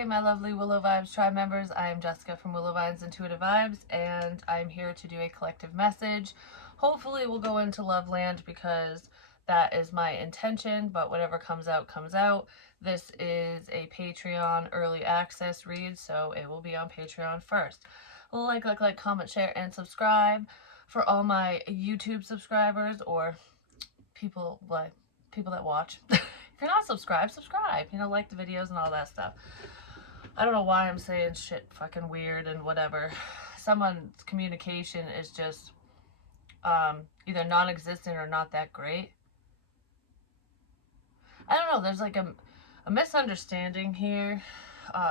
Hey, my lovely Willow Vibes tribe members. I am Jessica from Willow Vibes Intuitive Vibes, and I'm here to do a collective message. Hopefully, we'll go into love land because that is my intention, but whatever comes out, comes out. This is a Patreon early access read, so it will be on Patreon first. Like, comment, share, and subscribe for all my YouTube subscribers or people that watch. If you're not subscribed, subscribe. You know, like the videos and all that stuff. I don't know why I'm saying shit fucking weird and whatever. Someone's communication is just either non-existent or not that great. I don't know. There's like a misunderstanding here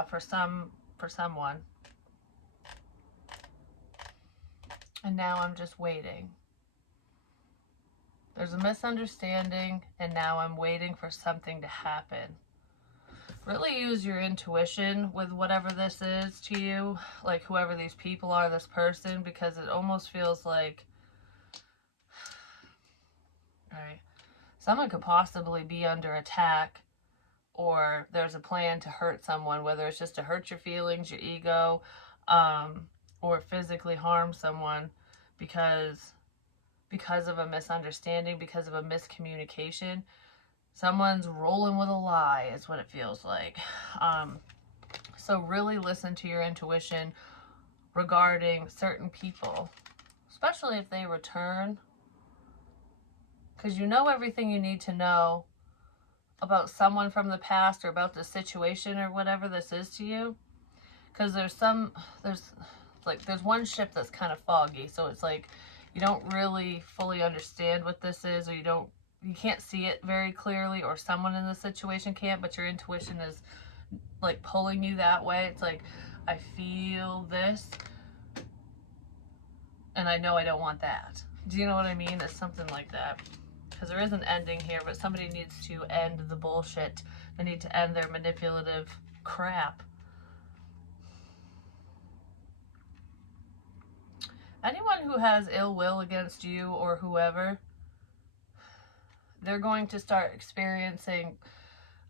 for someone. And now I'm just waiting. There's a misunderstanding, and now I'm waiting for something to happen. Really use your intuition with whatever this is to you, like whoever these people are, this person, because it almost feels like, alright, someone could possibly be under attack, or there's a plan to hurt someone, whether it's just to hurt your feelings, your ego, or physically harm someone because of a misunderstanding, because of a miscommunication. Someone's rolling with a lie is what it feels like. So really listen to your intuition regarding certain people, especially if they return, because you know everything you need to know about someone from the past or about the situation or whatever this is to you. Because there's one ship that's kind of foggy, so it's like you don't really fully understand what this is, or you can't see it very clearly, or someone in the situation can't, but your intuition is like pulling you that way. It's like, I feel this and I know I don't want that. Do you know what I mean? It's something like that. Because there is an ending here, but somebody needs to end the bullshit. They need to end their manipulative crap. Anyone who has ill will against you or whoever, they're going to start experiencing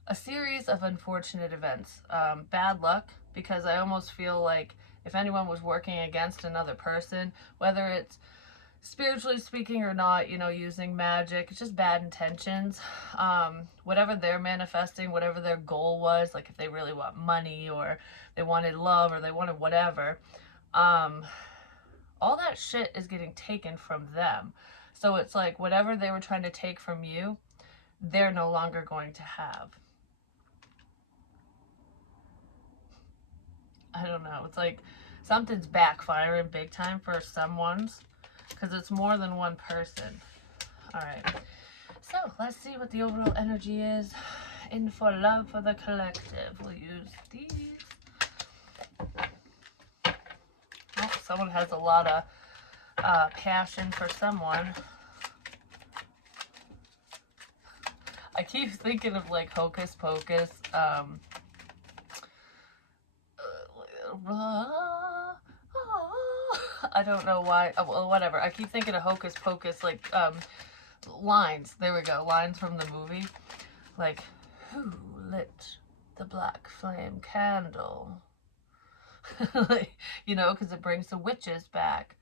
a series of unfortunate events. Bad luck, because I almost feel like if anyone was working against another person, whether it's spiritually speaking or not, you know, using magic, it's just bad intentions. Whatever they're manifesting, whatever their goal was, like if they really want money or they wanted love or they wanted whatever, all that shit is getting taken from them. So it's like whatever they were trying to take from you, they're no longer going to have. I don't know. It's like something's backfiring big time for someone's, because it's more than one person. All right. So let's see what the overall energy is in for love for the collective. We'll use these. Oh, someone has a lot of passion for someone. I keep thinking of like Hocus Pocus. I don't know why. Well, whatever. I keep thinking of Hocus Pocus, like lines. There we go. Lines from the movie. Like, who lit the black flame candle? Like, you know, because it brings the witches back.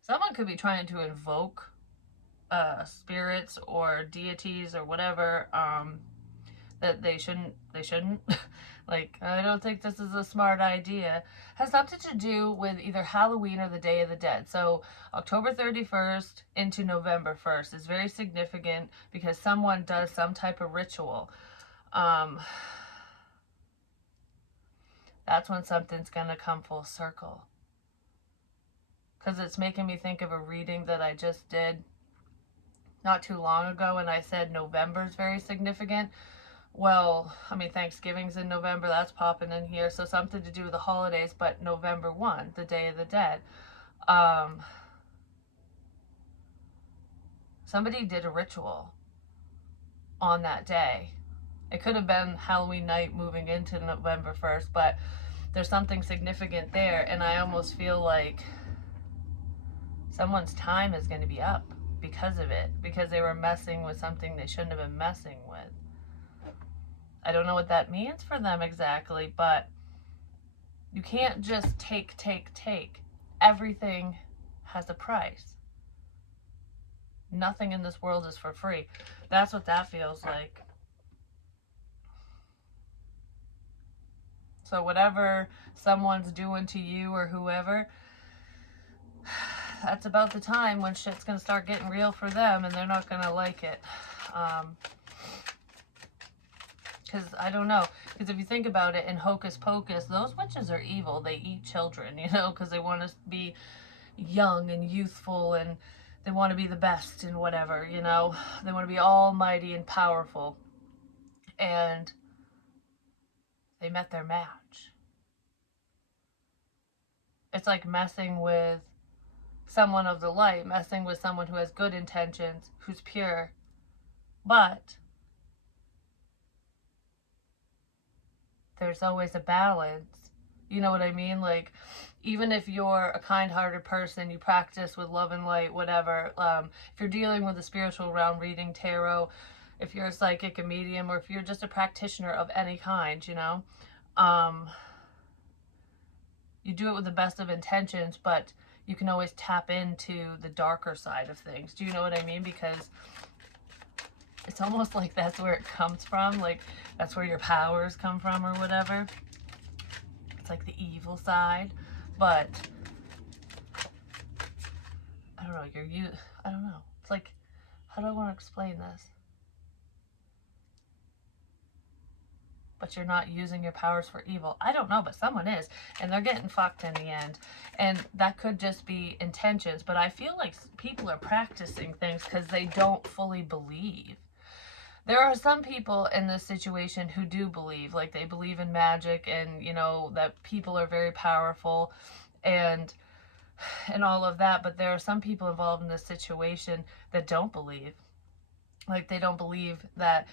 Someone could be trying to invoke spirits or deities or whatever that they shouldn't. Like, I don't think this is a smart idea. Has something to do with either Halloween or the Day of the Dead. So October 31st into November 1st is very significant because someone does some type of ritual. That's when something's going to come full circle. Because it's making me think of a reading that I just did not too long ago, and I said November is very significant. Well, I mean, Thanksgiving's in November, that's popping in here, so something to do with the holidays, but November 1, the Day of the Dead. Somebody did a ritual on that day. It could have been Halloween night moving into November 1st, but there's something significant there, and I almost feel like someone's time is going to be up because of it, because they were messing with something they shouldn't have been messing with. I don't know what that means for them exactly, but you can't just take. Everything has a price. Nothing in this world is for free. That's what that feels like. So whatever someone's doing to you or whoever, that's about the time when shit's going to start getting real for them, and they're not going to like it. Because I don't know. Because if you think about it, in Hocus Pocus, those witches are evil. They eat children, you know, because they want to be young and youthful, and they want to be the best and whatever, you know. They want to be almighty and powerful. And they met their match. It's like messing with someone of the light, messing with someone who has good intentions, who's pure, but there's always a balance. You know what I mean? Like, even if you're a kind-hearted person, you practice with love and light, whatever, if you're dealing with the spiritual realm, reading tarot, if you're a psychic, a medium, or if you're just a practitioner of any kind, you know, you do it with the best of intentions, but you can always tap into the darker side of things. Do you know what I mean? Because it's almost like that's where it comes from. Like, that's where your powers come from or whatever. It's like the evil side. But I don't know, I don't know. It's like, how do I want to explain this? But you're not using your powers for evil. I don't know, but someone is, and they're getting fucked in the end. And that could just be intentions, but I feel like people are practicing things because they don't fully believe. There are some people in this situation who do believe, like they believe in magic, and you know that people are very powerful and all of that, but there are some people involved in this situation that don't believe. Like, they don't believe that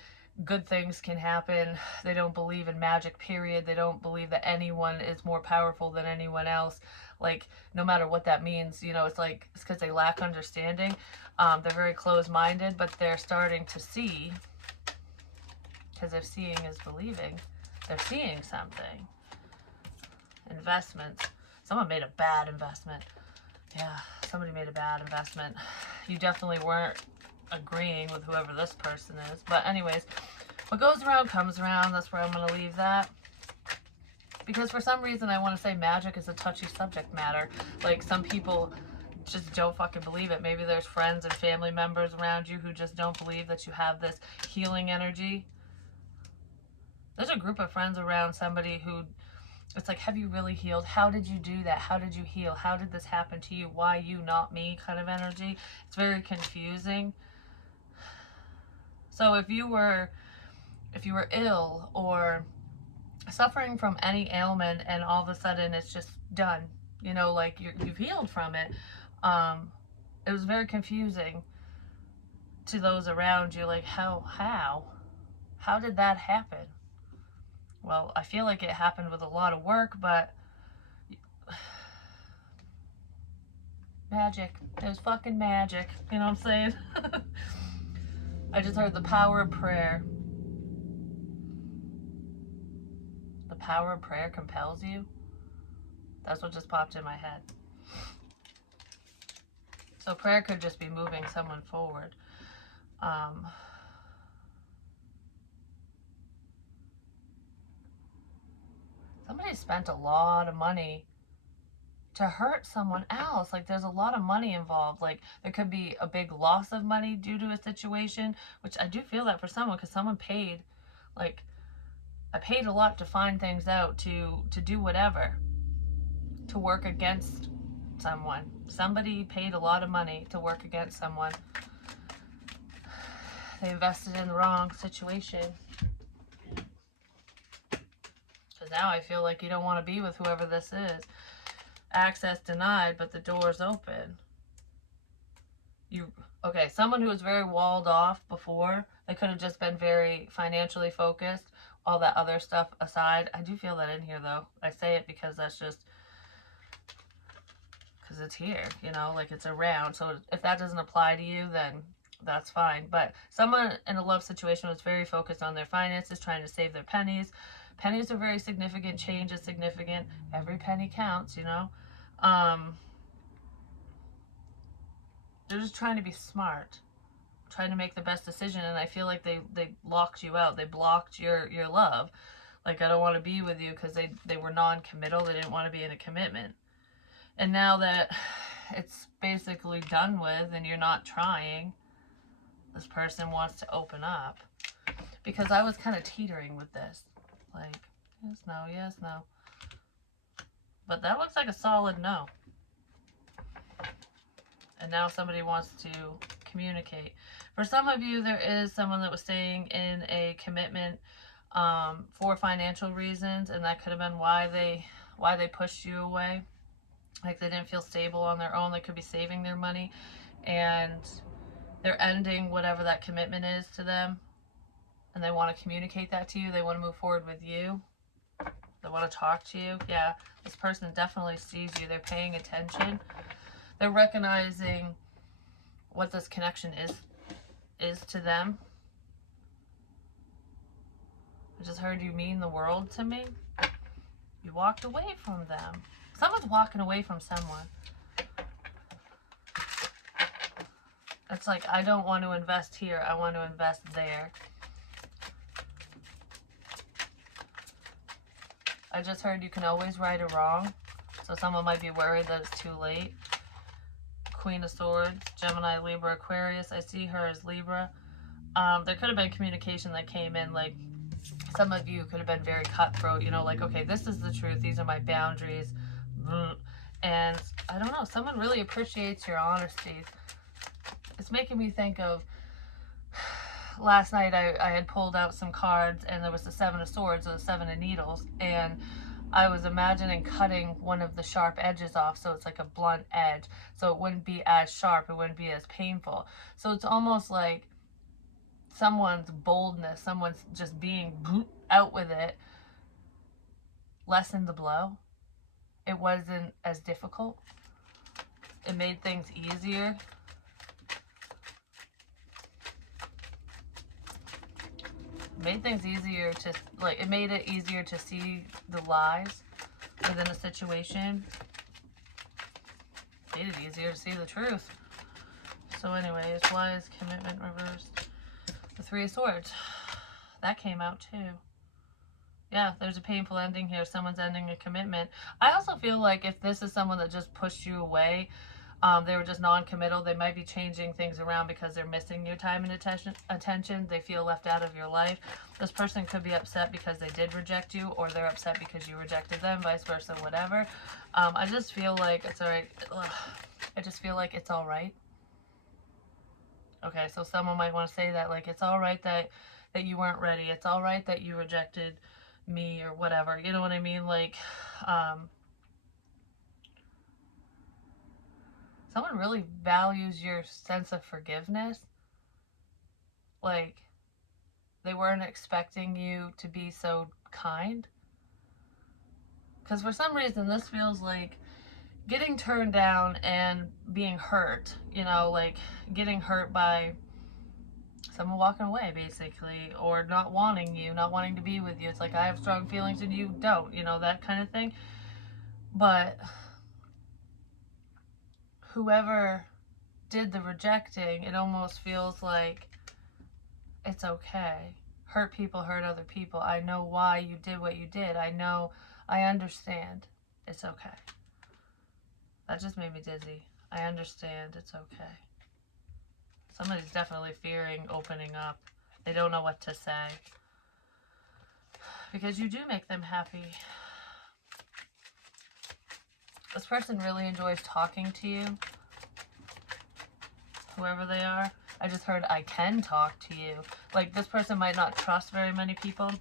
good things can happen. They don't believe in magic, period. They don't believe that anyone is more powerful than anyone else. Like, no matter what that means, you know, it's like, it's because they lack understanding. They're very closed-minded, but they're starting to see, because if seeing is believing, they're seeing something. Investments. Someone made a bad investment. Yeah, somebody made a bad investment. You definitely weren't agreeing with whoever this person is. But anyways, what goes around comes around. That's where I'm going to leave that. Because for some reason I want to say magic is a touchy subject matter. Like, some people just don't fucking believe it. Maybe there's friends and family members around you who just don't believe that you have this healing energy. There's a group of friends around somebody who, it's like, have you really healed? How did you do that? How did you heal? How did this happen to you? Why you, not me, kind of energy. It's very confusing. So if you were ill or suffering from any ailment and all of a sudden it's just done, you know, like you've healed from it, it was very confusing to those around you. Like, how did that happen? Well, I feel like it happened with a lot of work, but magic. There's fucking magic. You know what I'm saying? I just heard the power of prayer. The power of prayer compels you. That's what just popped in my head. So prayer could just be moving someone forward. Somebody spent a lot of money to hurt someone else. Like, there's a lot of money involved. Like, there could be a big loss of money due to a situation, which I do feel that for someone, because someone paid. Like, I paid a lot to find things out, to do whatever, to work against someone. Somebody paid a lot of money to work against someone. They invested in the wrong situation. Because now I feel like you don't want to be with whoever this is. Access denied, but the door's open. Okay, someone who was very walled off before, they could have just been very financially focused, all that other stuff aside. I do feel that in here, though. I say it because that's just, because it's here, you know, like it's around. So if that doesn't apply to you, then that's fine. But someone in a love situation was very focused on their finances, trying to save their pennies. Pennies are very significant. Change is significant. Every penny counts, you know. Um, they're just trying to be smart, trying to make the best decision, and I feel like they locked you out. They blocked your love. Like, I don't want to be with you because they were non-committal. They didn't want to be in a commitment. And now that it's basically done with and you're not trying, this person wants to open up. Because I was kind of teetering with this. Like, yes, no, yes, no. But that looks like a solid no. And now somebody wants to communicate. For some of you, there is someone that was staying in a commitment for financial reasons, and that could have been why they pushed you away. Like, they didn't feel stable on their own. They could be saving their money, and they're ending whatever that commitment is to them, and they want to communicate that to you. They want to move forward with you. They want to talk to you. Yeah, this person definitely sees you. They're paying attention. They're recognizing what this connection is to them. I just heard you mean the world to me. You walked away from them. Someone's walking away from someone. It's like, I don't want to invest here. I want to invest there. I just heard you can always right a wrong. So someone might be worried that it's too late. Queen of Swords, Gemini, Libra, Aquarius. I see her as Libra. There could have been communication that came in, like, some of you could have been very cutthroat, you know, like, okay, this is the truth. These are my boundaries. And I don't know, someone really appreciates your honesty. It's making me think of last night. I had pulled out some cards, and there was the Seven of Swords or the Seven of Needles, and I was imagining cutting one of the sharp edges off, so it's like a blunt edge, so it wouldn't be as sharp, it wouldn't be as painful. So it's almost like someone's boldness, someone's just being out with it, lessened the blow. It wasn't as difficult. It made things easier. Made things easier to, like, it made it easier to see the lies within a situation. Made it easier to see the truth. So anyways, why is commitment reversed? The Three of Swords. That came out too. Yeah, there's a painful ending here. Someone's ending a commitment. I also feel like if this is someone that just pushed you away, they were just non-committal, they might be changing things around because they're missing your time and attention. They feel left out of your life. This person could be upset because they did reject you, or they're upset because you rejected them, vice versa, whatever. I just feel like it's all right. I just feel like it's all right. Okay, so someone might want to say that, like, it's all right that you weren't ready. It's all right that you rejected me or whatever. You know what I mean? Like, someone really values your sense of forgiveness. Like, they weren't expecting you to be so kind. Because for some reason, this feels like getting turned down and being hurt. You know, like getting hurt by someone walking away, basically, or not wanting you, not wanting to be with you. It's like, I have strong feelings and you don't, you know, that kind of thing. But whoever did the rejecting, it almost feels like it's okay. Hurt people hurt other people. I know why you did what you did. I understand. It's okay. That just made me dizzy. I understand. It's okay. Somebody's definitely fearing opening up. They don't know what to say. Because you do make them happy. This person really enjoys talking to you. Whoever they are. I just heard, I can talk to you. Like, this person might not trust very many people,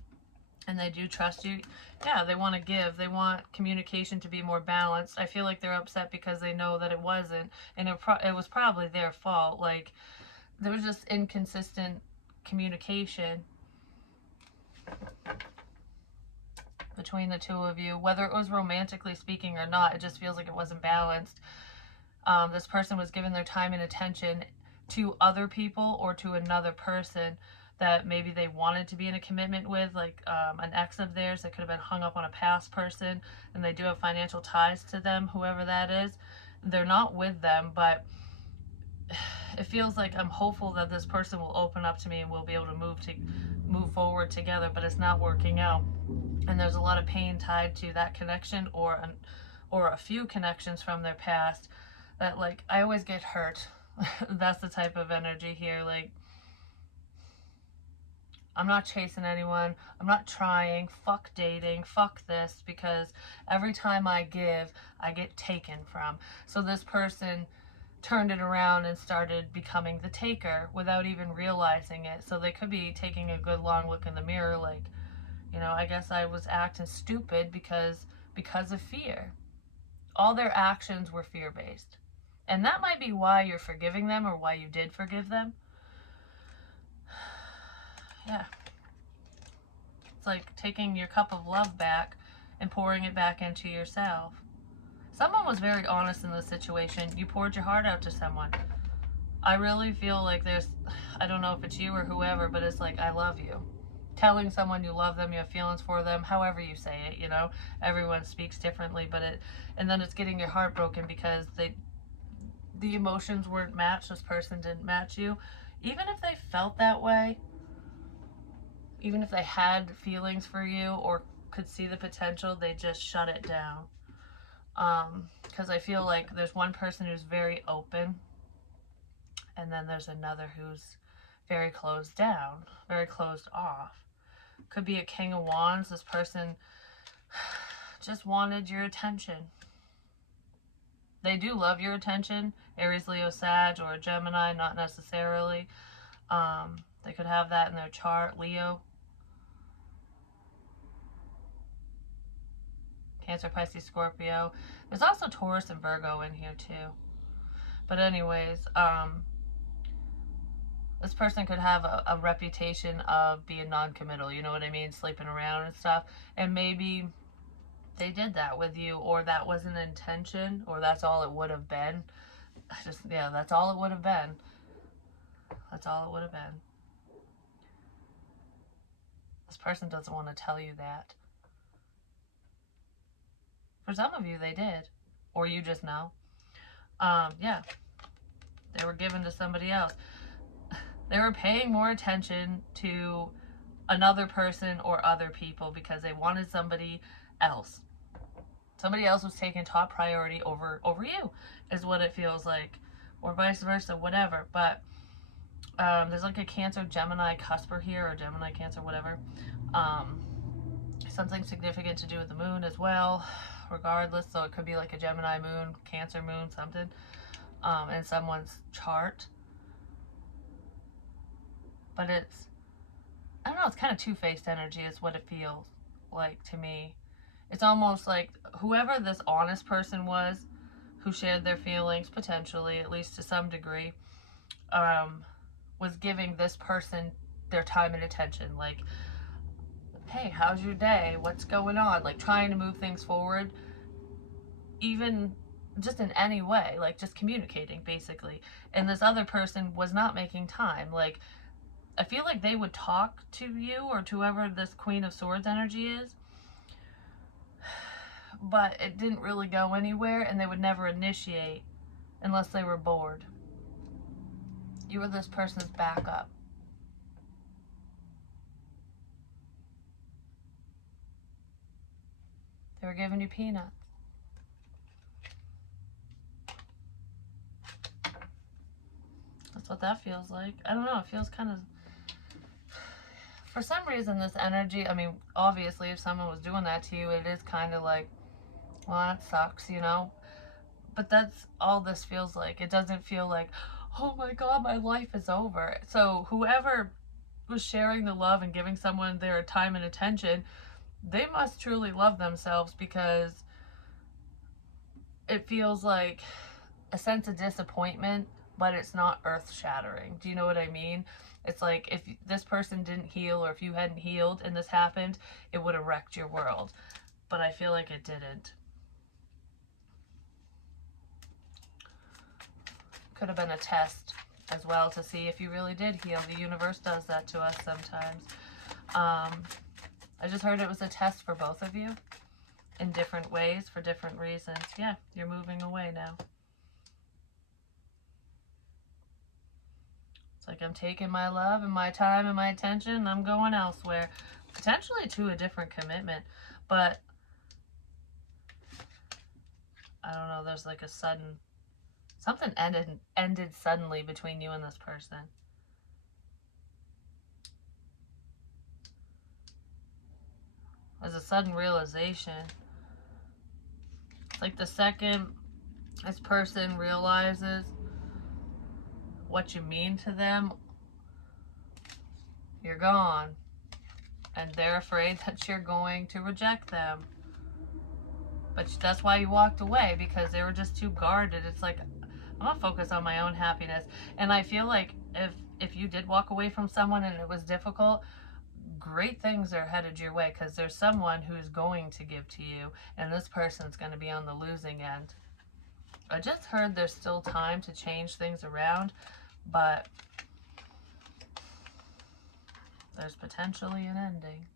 and they do trust you. Yeah, they want to give. They want communication to be more balanced. I feel like they're upset because they know that it wasn't, and it was probably their fault. Like, there was just inconsistent communication between the two of you. Whether it was romantically speaking or not, it just feels like it wasn't balanced. This person was giving their time and attention to other people or to another person that maybe they wanted to be in a commitment with, like an ex of theirs that could have been hung up on a past person, and they do have financial ties to them, whoever that is. They're not with them, but it feels like I'm hopeful that this person will open up to me and we'll be able to move forward together, but it's not working out. And there's a lot of pain tied to that connection, or a few connections from their past that, like, I always get hurt. That's the type of energy here. Like, I'm not chasing anyone. I'm not trying. Fuck dating. Fuck this. Because every time I give, I get taken from. So this person turned it around and started becoming the taker without even realizing it. So they could be taking a good long look in the mirror, like, I guess I was acting stupid because of fear. All their actions were fear-based. And that might be why you're forgiving them, or why you did forgive them. Yeah. It's like taking your cup of love back and pouring it back into yourself. Someone was very honest in this situation. You poured your heart out to someone. I really feel like I don't know if it's you or whoever, but it's like, I love you. Telling someone you love them, you have feelings for them, however you say it, everyone speaks differently, and then it's getting your heart broken because the emotions weren't matched. This person didn't match you. Even if they felt that way, even if they had feelings for you or could see the potential, they just shut it down. Because I feel like there's one person who's very open, and then there's another who's very closed down, very closed off. Could be a King of Wands. This person just wanted your attention. They do love your attention. Aries, Leo, Sag, or Gemini, not necessarily. They could have that in their chart. Leo. Cancer, Pisces, Scorpio. There's also Taurus and Virgo in here too. But anyways, this person could have a reputation of being non-committal, you know what I mean? Sleeping around and stuff. And maybe they did that with you, or that was an intention, or that's all it would have been. That's all it would have been. That's all it would have been. This person doesn't want to tell you that. For some of you, they did. Or you just know. Yeah. They were given to somebody else. They were paying more attention to another person or other people because they wanted somebody else. Somebody else was taking top priority over you, is what it feels like. Or vice versa, whatever. But there's like a Cancer Gemini cusper here, or Gemini Cancer, whatever. Something significant to do with the moon as well, regardless. So it could be like a Gemini moon, Cancer moon, something in someone's chart. But it's, I don't know, it's kind of two-faced energy is what it feels like to me. It's almost like whoever this honest person was who shared their feelings, potentially, at least to some degree, was giving this person their time and attention. Like, hey, how's your day? What's going on? Like, trying to move things forward, even just in any way, like just communicating, basically. And this other person was not making time. Like, I feel like they would talk to you or to whoever this Queen of Swords energy is, but it didn't really go anywhere, and they would never initiate unless they were bored. You were this person's backup. They were giving you peanuts. That's what that feels like. I don't know, it feels kind of, for some reason, this energy, I mean, obviously, if someone was doing that to you, it is kind of like, well, that sucks, But that's all this feels like. It doesn't feel like, oh my God, my life is over. So whoever was sharing the love and giving someone their time and attention, they must truly love themselves, because it feels like a sense of disappointment, but it's not earth-shattering. Do you know what I mean? It's like if this person didn't heal, or if you hadn't healed and this happened, it would have wrecked your world. But I feel like it didn't. Could have been a test as well to see if you really did heal. The universe does that to us sometimes. I just heard it was a test for both of you in different ways for different reasons. Yeah, you're moving away now. It's like I'm taking my love and my time and my attention and I'm going elsewhere. Potentially to a different commitment. But I don't know, there's like a sudden... Something ended suddenly between you and this person. There's a sudden realization. It's like the second this person realizes what you mean to them, you're gone. And they're afraid that you're going to reject them. But that's why you walked away, because they were just too guarded. It's like, I'm gonna focus on my own happiness. And I feel like if you did walk away from someone and it was difficult, great things are headed your way, because there's someone who's going to give to you, and this person's going to be on the losing end. I just heard there's still time to change things around, but there's potentially an ending.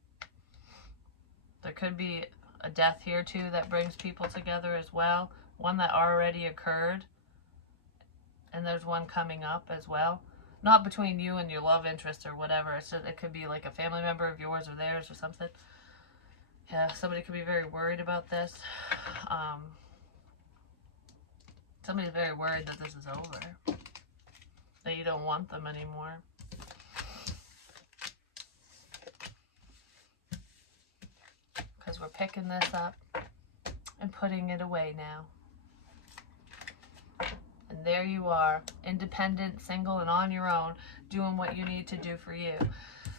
There could be a death here too that brings people together as well. One that already occurred, and there's one coming up as well. Not between you and your love interest or whatever. It's just, it could be like a family member of yours or theirs or something. Yeah, somebody could be very worried about this. Somebody's very worried that this is over. That you don't want them anymore. Because we're picking this up and putting it away now. And there you are, independent, single, and on your own, doing what you need to do for you.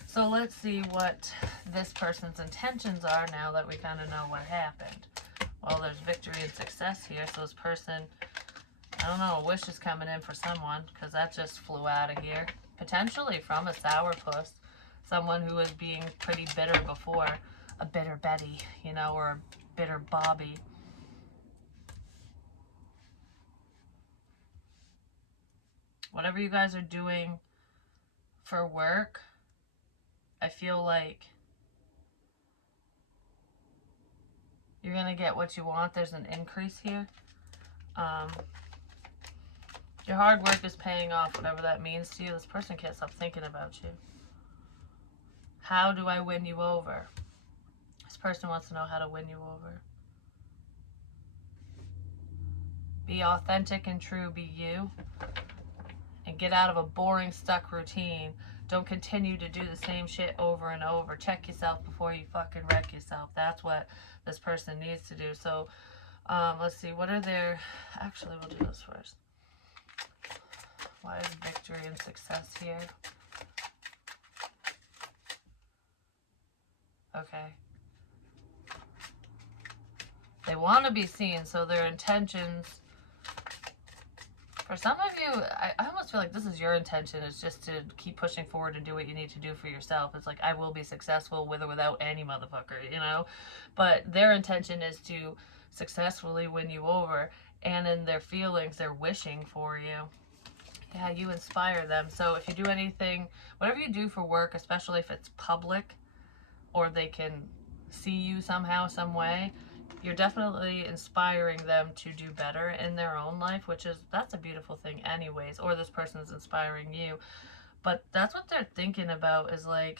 So let's see what this person's intentions are now that we kind of know what happened. Well, there's victory and success here. So this person, I don't know, a wish is coming in for someone, because that just flew out of here. Potentially from a sourpuss, someone who was being pretty bitter before, a bitter Betty, you know, or a bitter Bobby. Whatever you guys are doing for work, I feel like you're going to get what you want. There's an increase here. Your hard work is paying off, whatever that means to you. This person can't stop thinking about you. How do I win you over? This person wants to know how to win you over. Be authentic and true. Be you. And get out of a boring, stuck routine. Don't continue to do the same shit over and over. Check yourself before you fucking wreck yourself. That's what this person needs to do. So, let's see. What are their... Actually, we'll do this first. Why is victory and success here? Okay. They want to be seen, so their intentions... For some of you, I almost feel like this is your intention. It's just to keep pushing forward and do what you need to do for yourself. It's like, I will be successful with or without any motherfucker, you know? But their intention is to successfully win you over. And in their feelings, they're wishing for you. Yeah, you inspire them. So if you do anything, whatever you do for work, especially if it's public, or they can see you somehow, some way, you're definitely inspiring them to do better in their own life, which is, that's a beautiful thing anyways. Or this person's inspiring you. But that's what they're thinking about, is like,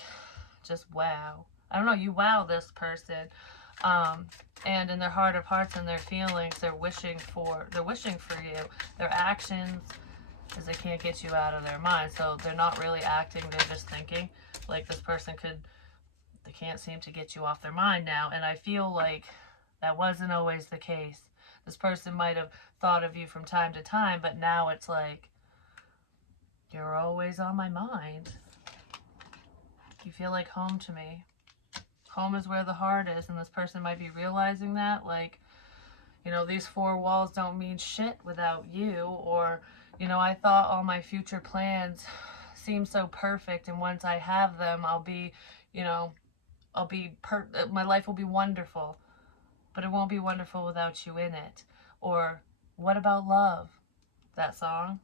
just wow. I don't know, you wow this person. And in their heart of hearts and their feelings, they're wishing for you. Their actions is they can't get you out of their mind. So they're not really acting, they're just thinking. Like this person they can't seem to get you off their mind now. And I feel like that wasn't always the case. This person might have thought of you from time to time, but now it's like, you're always on my mind. You feel like home to me. Home is where the heart is, and this person might be realizing that, like, you know, these four walls don't mean shit without you, or, you know, I thought all my future plans seem so perfect, and once I have them, I'll be, you know, my life will be wonderful. But it won't be wonderful without you in it. Or, what about love? That song.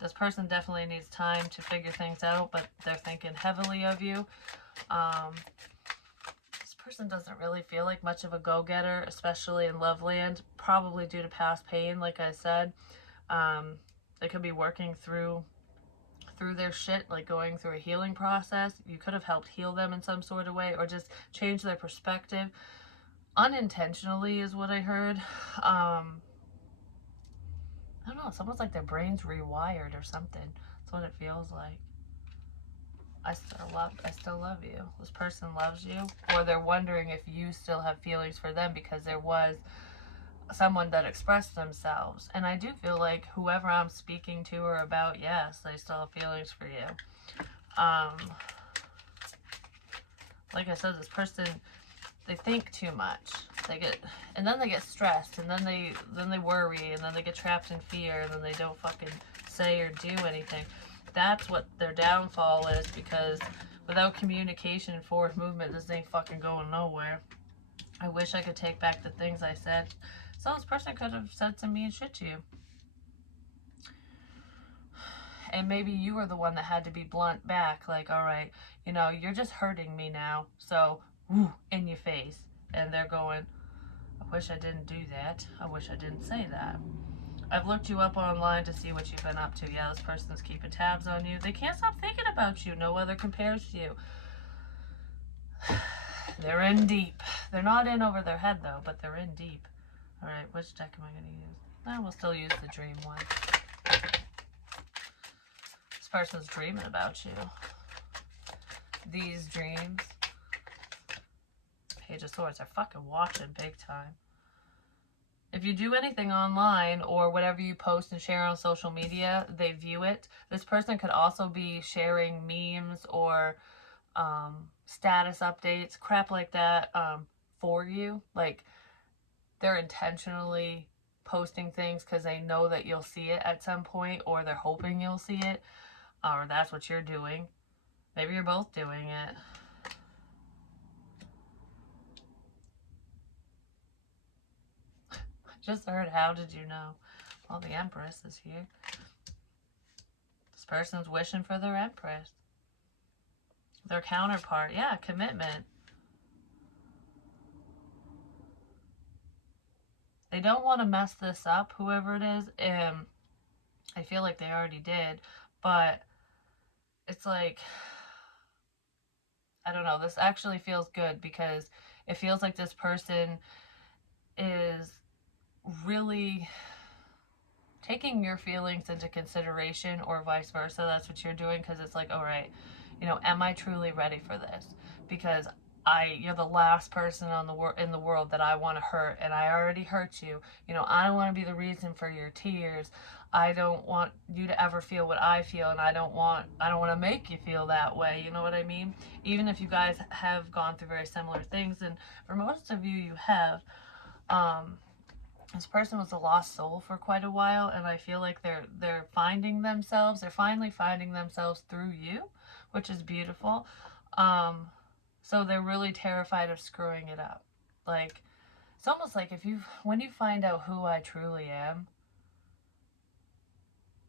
This person definitely needs time to figure things out, but they're thinking heavily of you. This person doesn't really feel like much of a go-getter, especially in love land, probably due to past pain, like I said. They could be working through their shit, like going through a healing process. You could have helped heal them in some sort of way, or just change their perspective unintentionally, is what I heard. I don't know, it's almost like their brain's rewired or something. That's what it feels like. I still love you. This person loves you, or they're wondering if you still have feelings for them, because there was someone that expressed themselves. And I do feel like whoever I'm speaking to or about, yes, they still have feelings for you. Like I said, this person, they think too much. And then they get stressed, and then they worry, and then they get trapped in fear, and then they don't fucking say or do anything. That's what their downfall is, because without communication and forward movement, this ain't fucking going nowhere. I wish I could take back the things I said. So this person could have said some mean shit to you. And maybe you were the one that had to be blunt back, like, all right, you know, you're just hurting me now, so, woo, in your face. And they're going, I wish I didn't do that. I wish I didn't say that. I've looked you up online to see what you've been up to. Yeah, this person's keeping tabs on you. They can't stop thinking about you. No other compares to you. They're in deep. They're not in over their head, though, but they're in deep. All right, which deck am I going to use? I will still use the dream one. This person's dreaming about you. These dreams. Page of Swords are fucking watching big time. If you do anything online or whatever you post and share on social media, they view it. This person could also be sharing memes or status updates, crap like that, for you. Like, they're intentionally posting things because they know that you'll see it at some point, or they're hoping you'll see it, or that's what you're doing. Maybe you're both doing it. Just heard, how did you know? Well, the Empress is here. This person's wishing for their Empress. Their counterpart. Yeah, commitment. They don't want to mess this up, whoever it is. I feel like they already did. But it's like, I don't know. This actually feels good, because it feels like this person is really taking your feelings into consideration, or vice versa. That's what you're doing, because it's like, all right, you know, am I truly ready for this? Because you're the last person in the world that I want to hurt, and I already hurt you. You know, I don't want to be the reason for your tears. I don't want you to ever feel what I feel, and I don't want to make you feel that way. You know what I mean? Even if you guys have gone through very similar things, and for most of you, you have. This person was a lost soul for quite a while, and I feel like they're finding themselves. They're finally finding themselves through you, which is beautiful. So they're really terrified of screwing it up. Like, it's almost like when you find out who I truly am,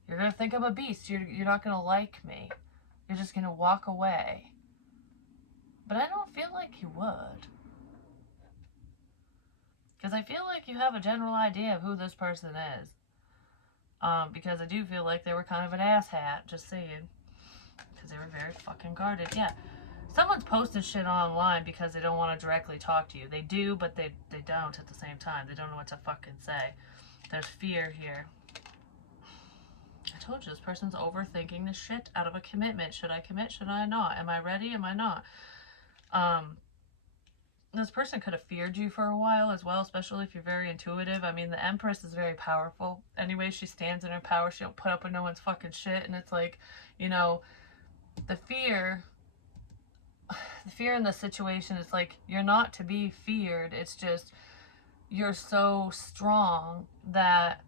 you're gonna think I'm a beast. You're not gonna like me. You're just gonna walk away. But I don't feel like you would. Because I feel like you have a general idea of who this person is. Because I do feel like they were kind of an asshat, just saying. Because they were very fucking guarded. Yeah. Someone's posting shit online because they don't want to directly talk to you. They do, but they don't at the same time. They don't know what to fucking say. There's fear here. I told you, this person's overthinking the shit out of a commitment. Should I commit? Should I not? Am I ready? Am I not? This person could have feared you for a while as well, especially if you're very intuitive. I mean, the Empress is very powerful. Anyway, she stands in her power. She don't put up with no one's fucking shit. And it's like, you know, the fear in the situation is like, you're not to be feared. It's just, you're so strong that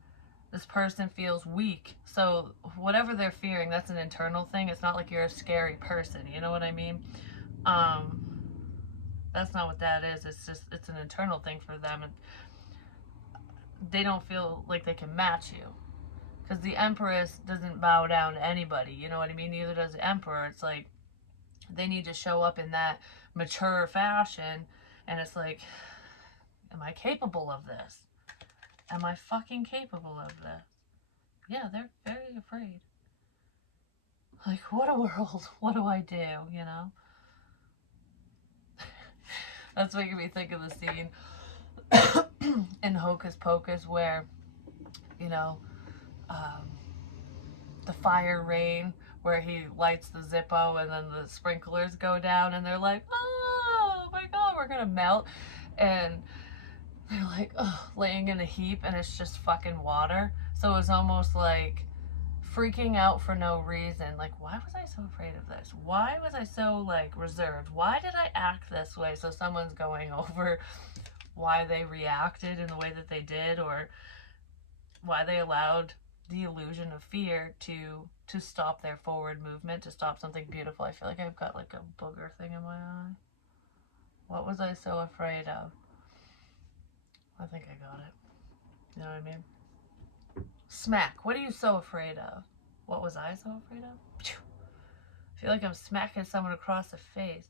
this person feels weak. So whatever they're fearing, that's an internal thing. It's not like you're a scary person. You know what I mean? That's not what that is. It's an internal thing for them. And they don't feel like they can match you. Because the Empress doesn't bow down to anybody, you know what I mean? Neither does the Emperor. It's like they need to show up in that mature fashion, and it's like, am I capable of this? Am I fucking capable of this? Yeah, they're very afraid. Like, what a world. What do I do, you know? That's making me think of the scene in Hocus Pocus where, you know, um, the fire rain, where he lights the Zippo and then the sprinklers go down and they're like, oh my god, we're gonna melt. And they're like, oh, laying in a heap and it's just fucking water. So it's almost like freaking out for no reason. Like, why was I so afraid of this? Why was I so, like, reserved? Why did I act this way? So someone's going over why they reacted in the way that they did, or why they allowed the illusion of fear to stop their forward movement, to stop something beautiful. I feel like I've got like a booger thing in my eye. What was I so afraid of? I think I got it. You know what I mean? Smack. What are you so afraid of? What was I so afraid of? I feel like I'm smacking someone across the face.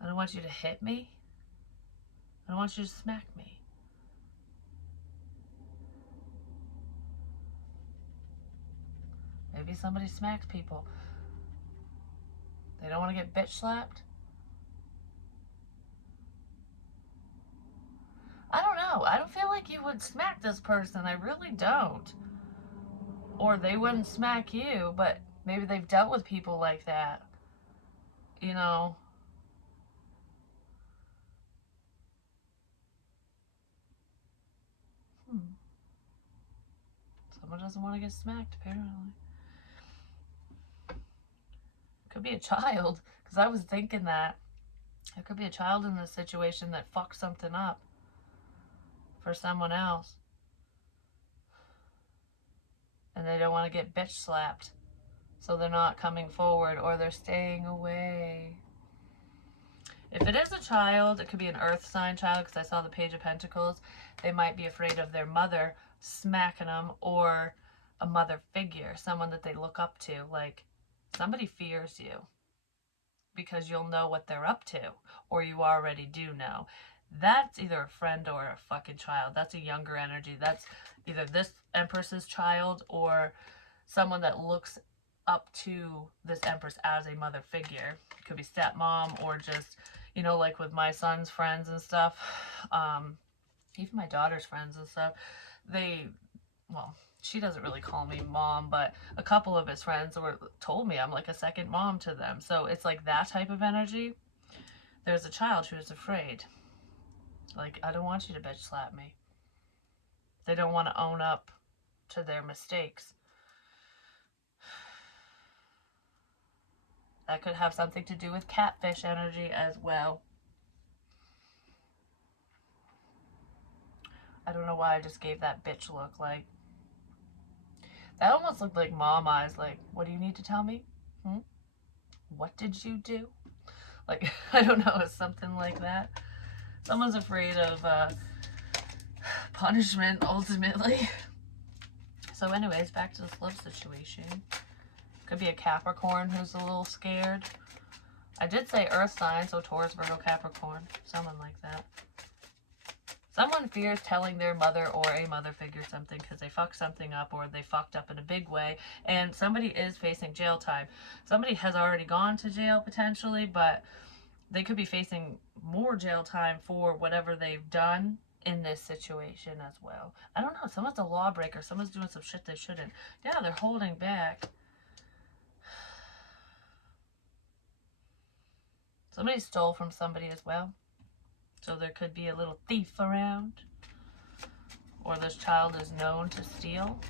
I don't want you to hit me. I don't want you to smack me. Maybe somebody smacks people. They don't want to get bitch slapped. I don't know. I don't feel like you would smack this person. I really don't. Or they wouldn't smack you, but maybe they've dealt with people like that. You know? Hmm. Someone doesn't want to get smacked, apparently. Could be a child, because I was thinking that. There could be a child in this situation that fucked something up for someone else. And they don't want to get bitch slapped. So they're not coming forward, or they're staying away. If it is a child, it could be an earth sign child, because I saw the Page of Pentacles. They might be afraid of their mother smacking them, or a mother figure, someone that they look up to. Like, somebody fears you because you'll know what they're up to, or you already do know. That's either a friend or a fucking child. That's a younger energy. That's either this Empress's child or someone that looks up to this Empress as a mother figure. It could be stepmom, or just, you know, like with my son's friends and stuff. Even my daughter's friends and stuff. Well, she doesn't really call me mom, but a couple of his friends told me I'm like a second mom to them. So it's like that type of energy. There's a child who is afraid. Like, I don't want you to bitch slap me. They don't want to own up to their mistakes. That could have something to do with catfish energy as well. I don't know why I just gave that bitch look. Like, that almost looked like mom eyes. Like, what do you need to tell me? What did you do? Like, I don't know, it's something like that. Someone's afraid of punishment, ultimately. So anyways, back to this love situation. Could be a Capricorn who's a little scared. I did say earth sign, so Taurus, Virgo, Capricorn. Someone like that. Someone fears telling their mother or a mother figure something because they fucked something up, or they fucked up in a big way, and somebody is facing jail time. Somebody has already gone to jail potentially, but they could be facing more jail time for whatever they've done in this situation as well. I don't know. Someone's a lawbreaker. Someone's doing some shit they shouldn't. Yeah, they're holding back. Somebody stole from somebody as well. So there could be a little thief around. Or this child is known to steal.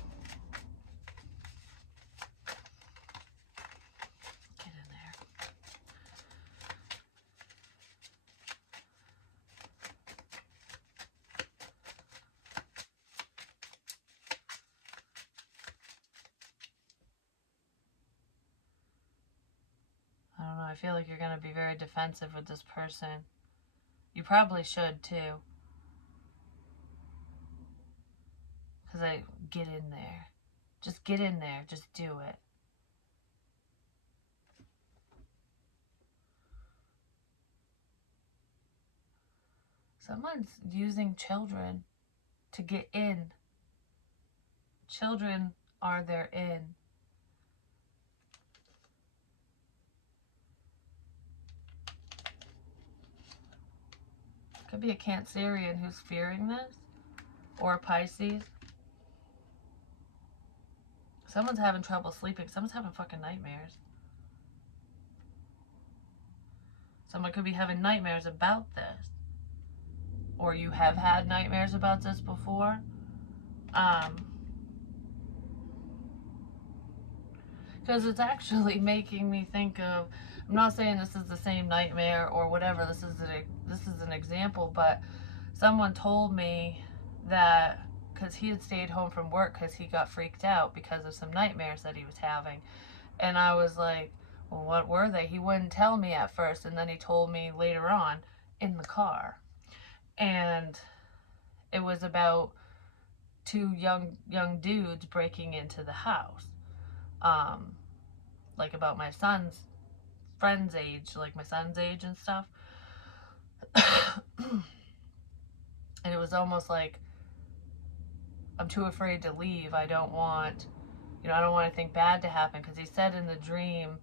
Get in there. I don't know. I feel like you're going to be very defensive with this person. You probably should too. Because I get in there. Just get in there. Just do it. Someone's using children to get in. Children are their in. Could be a Cancerian who's fearing this, or a Pisces. Someone's having trouble sleeping. Someone's having fucking nightmares. Someone could be having nightmares about this. Or you have had nightmares about this before. Because it's actually making me think of, I'm not saying this is the same nightmare or whatever, this is an example, but someone told me that because he had stayed home from work because he got freaked out because of some nightmares that he was having. And I was like, well, what were they? He wouldn't tell me at first, and then he told me later on in the car. And it was about two young dudes breaking into the house. Like about my son's friend's age, like my son's age and stuff. And it was almost like, I'm too afraid to leave. I don't want anything bad to happen, because he said in the dream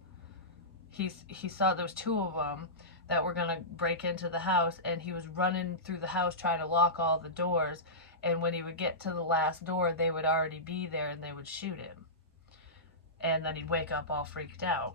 he saw there was two of them that were going to break into the house, and he was running through the house trying to lock all the doors, and when he would get to the last door, they would already be there and they would shoot him, and then he'd wake up all freaked out.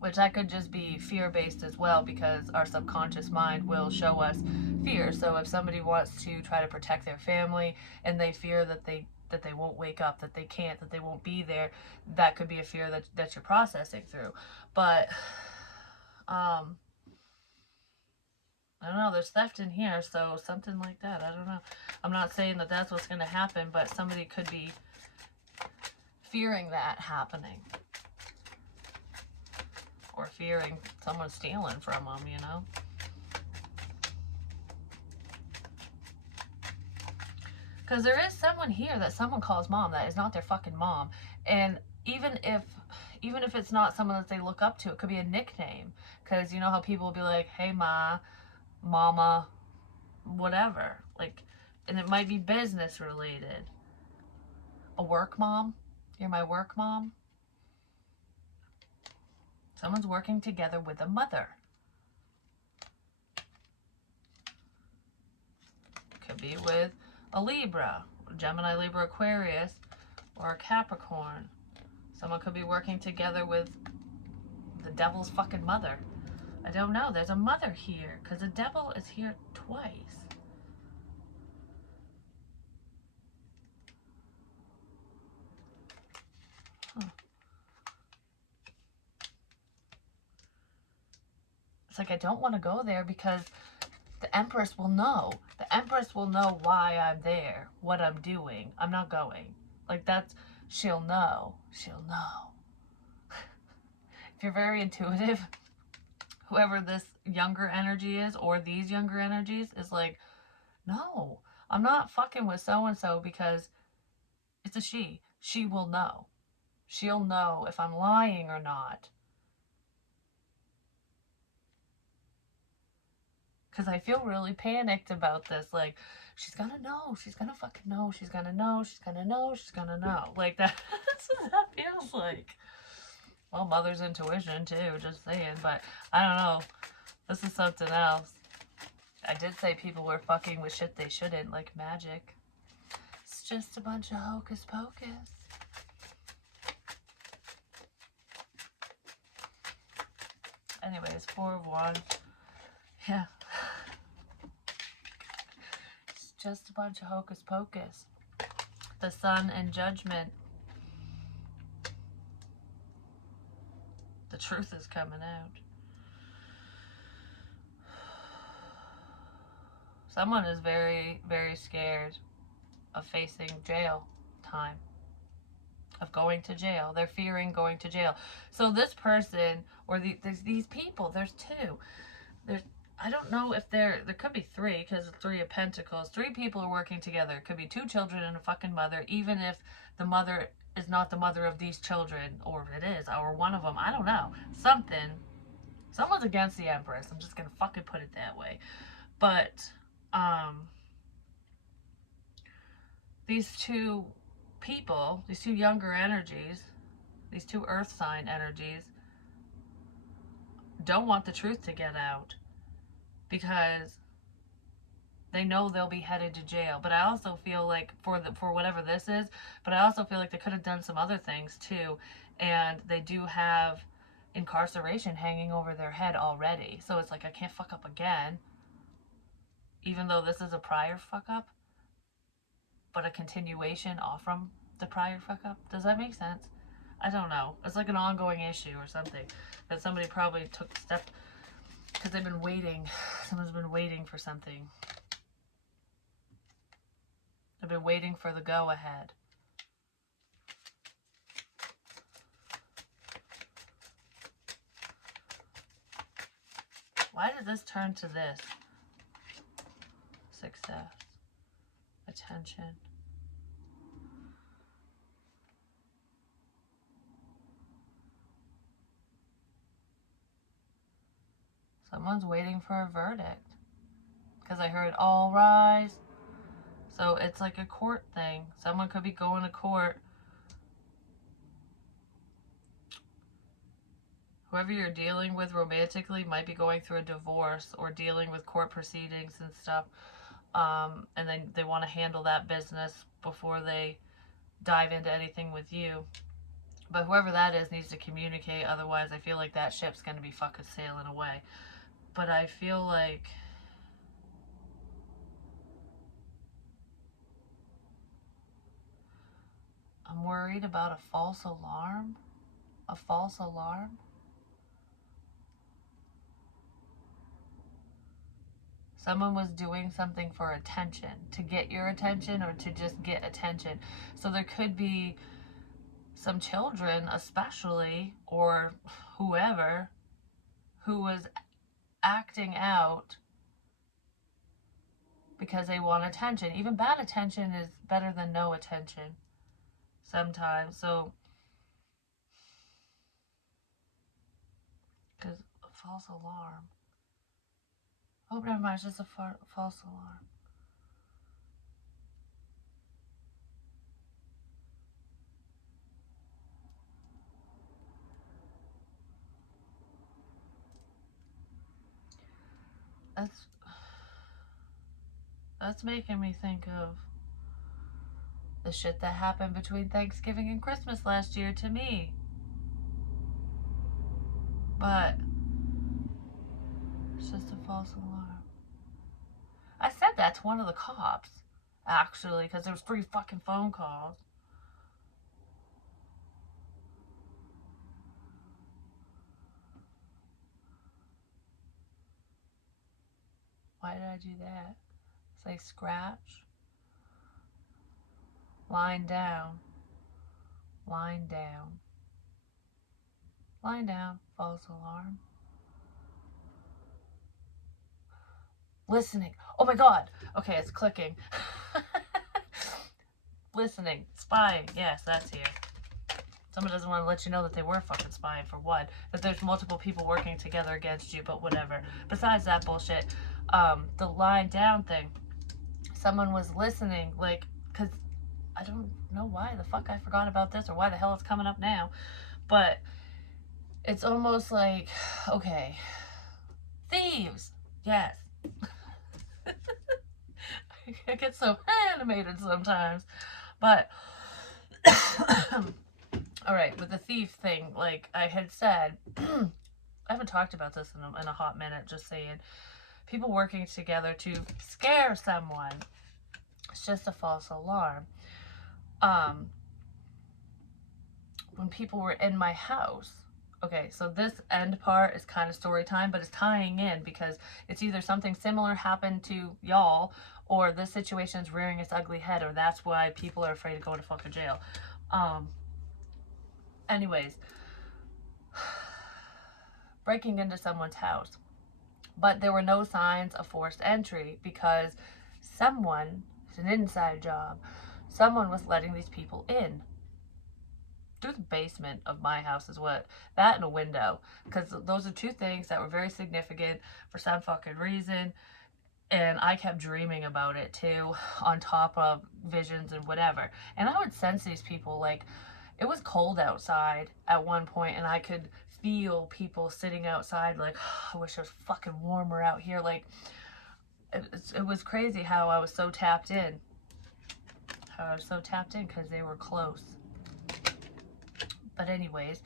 Which that could just be fear-based as well, because our subconscious mind will show us fear. So if somebody wants to try to protect their family and they fear that they won't wake up, that they can't, that they won't be there, that could be a fear that you're processing through. But I don't know, there's theft in here, so something like that. I don't know. I'm not saying that that's what's going to happen, but somebody could be fearing that happening. Or fearing someone stealing from them, you know? Because there is someone here that someone calls mom that is not their fucking mom. And even if it's not someone that they look up to, it could be a nickname. Because you know how people will be like, hey ma, mama, whatever. Like, and it might be business related. A work mom? You're my work mom? Someone's working together with a mother. Could be with a Libra, Gemini, Libra, Aquarius, or a Capricorn. Someone could be working together with the devil's fucking mother. I don't know. There's a mother here, because the devil is here twice. It's like, I don't want to go there because the Empress will know. The Empress will know why I'm there, what I'm doing. I'm not going. Like, she'll know. She'll know. If you're very intuitive, whoever this younger energy is, or these younger energies, is like, no, I'm not fucking with so-and-so because it's a she. She will know. She'll know if I'm lying or not. Because I feel really panicked about this. Like, she's gonna know. She's gonna fucking know. She's gonna know. She's gonna know. She's gonna know. Like, that's what that feels like. Well, mother's intuition, too. Just saying. But, I don't know. This is something else. I did say people were fucking with shit they shouldn't. Like magic. It's just a bunch of hocus pocus. Anyways, 4 of Wands. Yeah. It's just a bunch of hocus pocus. The Sun and Judgment. The truth is coming out. Someone is very, very scared of facing jail time. Of going to jail. They're fearing going to jail. So this person, or these people, there's two. I don't know if there could be three, because three of pentacles. Three people are working together. It could be two children and a fucking mother, even if the mother is not the mother of these children, or it is, or one of them. I don't know. Something. Someone's against the Empress. I'm just gonna fucking put it that way. But these two people, these two younger energies, these two earth sign energies, don't want the truth to get out because they know they'll be headed to jail. But I also feel like for whatever this is, but I also feel like they could have done some other things too, and they do have incarceration hanging over their head already. So it's like I can't fuck up again, even though this is a prior fuck up, but a continuation off from the prior fuck up. Does that make sense? I don't know. It's like an ongoing issue or something that somebody probably took step because they've been waiting. Someone's been waiting for something. They've been waiting for the go ahead. Why did this turn to this? Success. Attention. Someone's waiting for a verdict. Because I heard all rise. So it's like a court thing. Someone could be going to court. Whoever you're dealing with romantically might be going through a divorce or dealing with court proceedings and stuff. And then they want to handle that business before they dive into anything with you. But whoever that is needs to communicate. Otherwise, I feel like that ship's going to be fucking sailing away. But I feel like I'm worried about a false alarm. A false alarm? Someone was doing something for attention, to get your attention or to just get attention. So there could be some children, especially, or whoever, who was acting out because they want attention. Even bad attention is better than no attention sometimes. So, because a false alarm. Oh, never mind, it's just a false alarm. That's making me think of the shit that happened between Thanksgiving and Christmas last year to me. But it's just a false alarm. I said that to one of the cops, actually, because there was 3 fucking phone calls. Why did I do that? Say scratch. Line down. Line down. Line down. False alarm. Listening. Oh my god. Okay, it's clicking. Listening. Spying. Yes, that's here. Someone doesn't want to let you know that they were fucking spying for what? That there's multiple people working together against you, but whatever. Besides that bullshit, the lying down thing. Someone was listening, like, because I don't know why the fuck I forgot about this or why the hell it's coming up now. But it's almost like, okay, thieves. Yes. I get so animated sometimes. But all right, with the thief thing, like I had said, I haven't talked about this in a hot minute, just saying, people working together to scare someone. It's just a false alarm. When people were in my house, okay, so this end part is kind of story time, but it's tying in because it's either something similar happened to y'all or this situation's rearing its ugly head, or that's why people are afraid to go to fucking jail. Anyways, breaking into someone's house. But there were no signs of forced entry because someone, it's an inside job, someone was letting these people in through the basement of my house is what, that and a window, because those are two things that were very significant for some fucking reason. And I kept dreaming about it too, on top of visions and whatever. And I would sense these people, like, it was cold outside at one point, and I could feel people sitting outside, like, oh, I wish it was fucking warmer out here. Like, it was crazy how I was so tapped in. How I was so tapped in because they were close. But anyways,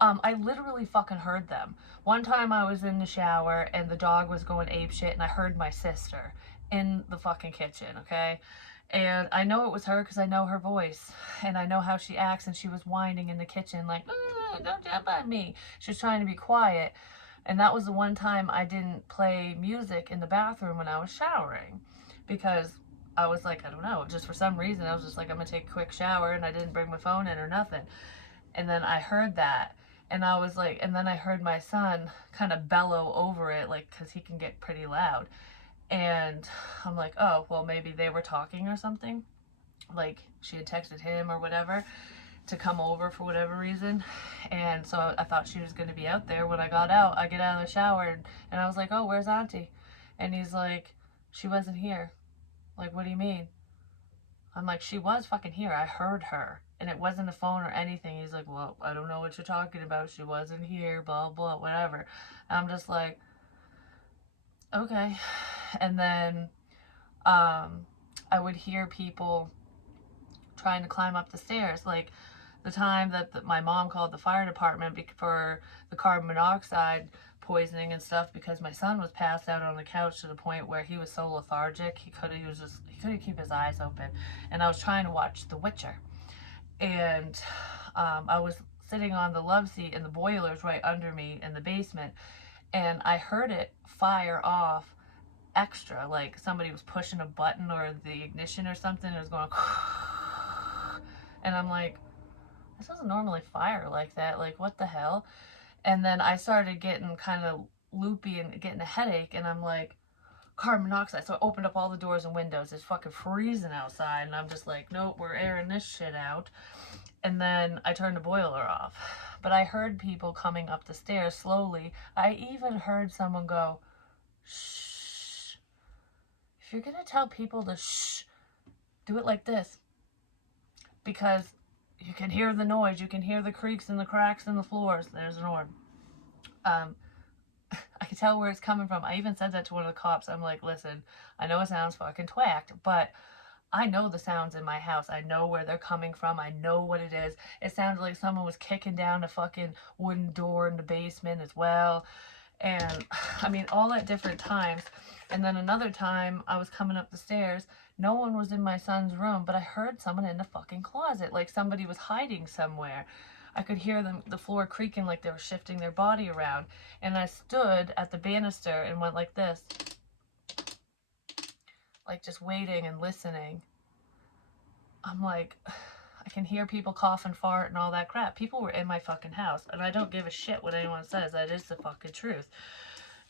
I literally fucking heard them. One time I was in the shower and the dog was going apeshit, and I heard my sister in the fucking kitchen, okay? And I know it was her because I know her voice and I know how she acts, and she was whining in the kitchen like, don't jump on me. She was trying to be quiet. And that was the one time I didn't play music in the bathroom when I was showering, because I was like, I don't know, just for some reason I was just like, I'm gonna take a quick shower, and I didn't bring my phone in or nothing. And then I heard that, and I was like, and then I heard my son kind of bellow over it, like, because he can get pretty loud. And I'm like, oh, well, maybe they were talking or something. Like, she had texted him or whatever to come over for whatever reason. And so I thought she was going to be out there. When I got out, I get out of the shower, and I was like, oh, where's Auntie? And he's like, she wasn't here. Like, what do you mean? I'm like, she was fucking here. I heard her. And it wasn't a phone or anything. He's like, well, I don't know what you're talking about. She wasn't here, blah, blah, whatever. And I'm just like, okay. And then I would hear people trying to climb up the stairs. Like the time that my mom called the fire department for the carbon monoxide poisoning and stuff, because my son was passed out on the couch to the point where he was so lethargic he couldn't keep his eyes open. And I was trying to watch The Witcher, and I was sitting on the love seat, and the boiler's right under me in the basement, and I heard it fire off extra, like somebody was pushing a button or the ignition or something. It was going and I'm like, this doesn't normally fire like that, like what the hell? And then I started getting kind of loopy and getting a headache, and I'm like, carbon monoxide. So I opened up all the doors and windows. It's fucking freezing outside, and I'm just like, nope, we're airing this shit out. And then I turned the boiler off. But I heard people coming up the stairs slowly. I even heard someone go, shh. If you're gonna tell people to shh, do it like this. Because you can hear the noise, you can hear the creaks and the cracks in the floors. There's an orb. I can tell where it's coming from. I even said that to one of the cops. I'm like, listen, I know it sounds fucking twacked, but I know the sounds in my house. I know where they're coming from. I know what it is. It sounded like someone was kicking down a fucking wooden door in the basement as well. And I mean, all at different times. And then another time I was coming up the stairs. No one was in my son's room, but I heard someone in the fucking closet. Like somebody was hiding somewhere. I could hear them, the floor creaking like they were shifting their body around. And I stood at the banister and went like this. Like just waiting and listening. I'm like, I can hear people cough and fart and all that crap. People were in my fucking house, and I don't give a shit what anyone says. That is the fucking truth.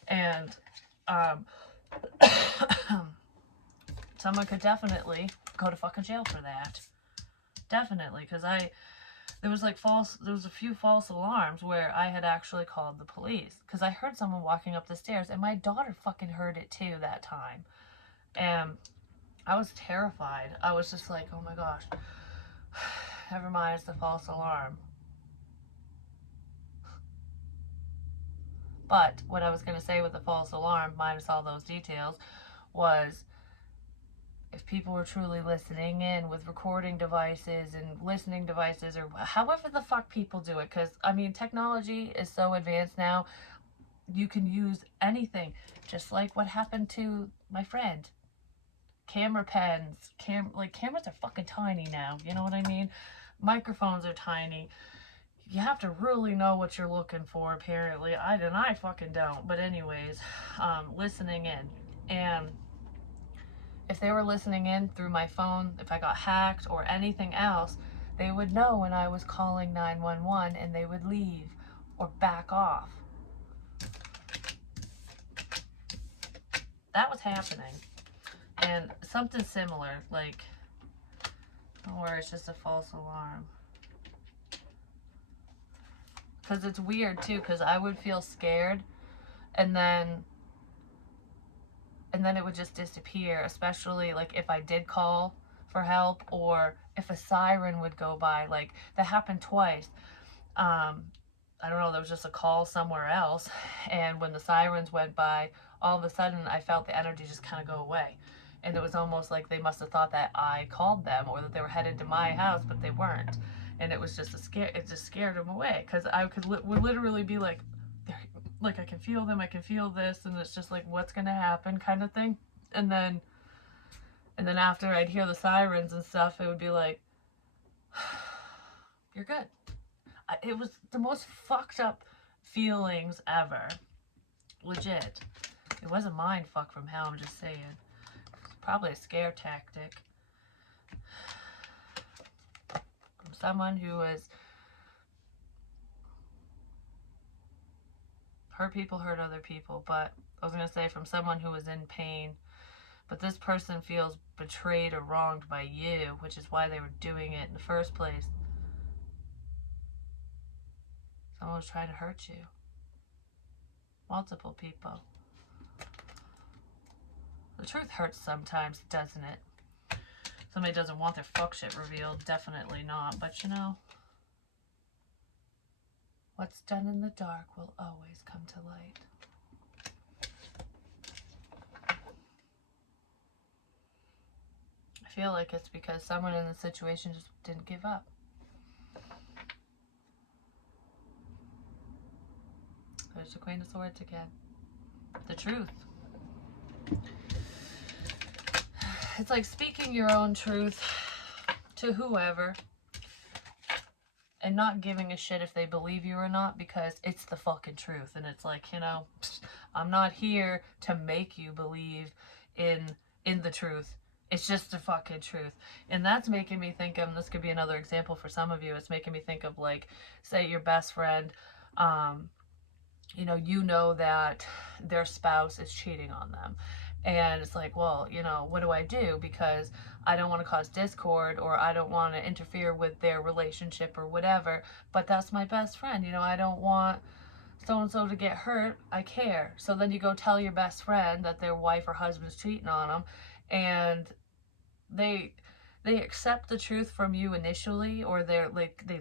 And someone could definitely go to fucking jail for that. Definitely, because there was a few false alarms where I had actually called the police, because I heard someone walking up the stairs, and my daughter fucking heard it too that time. And I was terrified. I was just like, oh my gosh. Never mind, it's the false alarm. But what I was going to say with the false alarm, minus all those details, was if people were truly listening in with recording devices and listening devices, or however the fuck people do it, because, I mean, technology is so advanced now, you can use anything, just like what happened to my friend. Camera pens, cameras are fucking tiny now, you know what I mean? Microphones are tiny. You have to really know what you're looking for, apparently. I fucking don't. But anyways, listening in. And if they were listening in through my phone, if I got hacked or anything else, they would know when I was calling 911, and they would leave or back off. that was happening. And something similar, like, or it's just a false alarm. Because it's weird too, because I would feel scared, and then it would just disappear, especially like if I did call for help, or if a siren would go by. Like, that happened twice. I don't know, there was just a call somewhere else, and when the sirens went by, all of a sudden I felt the energy just kind of go away. And it was almost like they must have thought that I called them, or that they were headed to my house, but they weren't. And it was just a scare. It just scared them away, because I would literally be like, I can feel them, I can feel this, and it's just like, what's gonna happen, kind of thing. And then after I'd hear the sirens and stuff, it would be like, you're good. It was the most fucked up feelings ever. Legit. It was a mind fuck from hell, I'm just saying. It's probably a scare tactic. From someone who was hurt people, hurt other people. But I was going to say, from someone who was in pain. But this person feels betrayed or wronged by you, which is why they were doing it in the first place. Someone was trying to hurt you. Multiple people. The truth hurts sometimes, doesn't it? Somebody doesn't want their fuck shit revealed. Definitely not. But you know, what's done in the dark will always come to light. I feel like it's because someone in the situation just didn't give up. There's the Queen of Swords again. The truth. It's like speaking your own truth to whoever and not giving a shit if they believe you or not, because it's the fucking truth. And it's like, you know, I'm not here to make you believe in the truth. It's just the fucking truth. And that's making me think of, and this could be another example for some of you, it's making me think of, like, say your best friend, you know that their spouse is cheating on them. And it's like, well, what do I do? Because I don't want to cause discord, or I don't want to interfere with their relationship or whatever. But that's my best friend. I don't want so-and-so to get hurt. I care. So then you go tell your best friend that their wife or husband's cheating on them. And they accept the truth from you initially, or they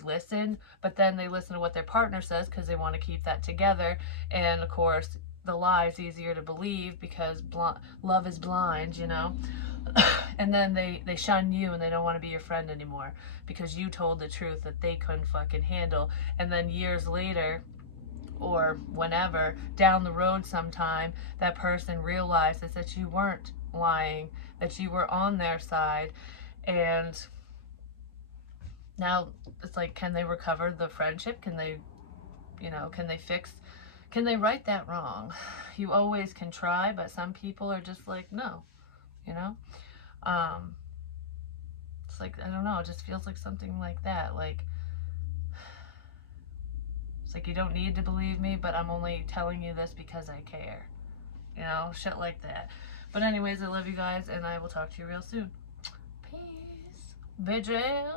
listen, but then they listen to what their partner says because they want to keep that together. And of course, the lie is easier to believe because love is blind, and then they shun you, and they don't want to be your friend anymore because you told the truth that they couldn't fucking handle. And then years later, or whenever, down the road sometime, that person realizes that you weren't lying, that you were on their side. And now it's like, can they recover the friendship? Can they can they right that wrong? You always can try, but some people are just like, no, it's like, I don't know, it just feels like something like that. Like, it's like, you don't need to believe me, but I'm only telling you this because I care. Shit like that. But anyways, I love you guys, and I will talk to you real soon. Peace. Bitches.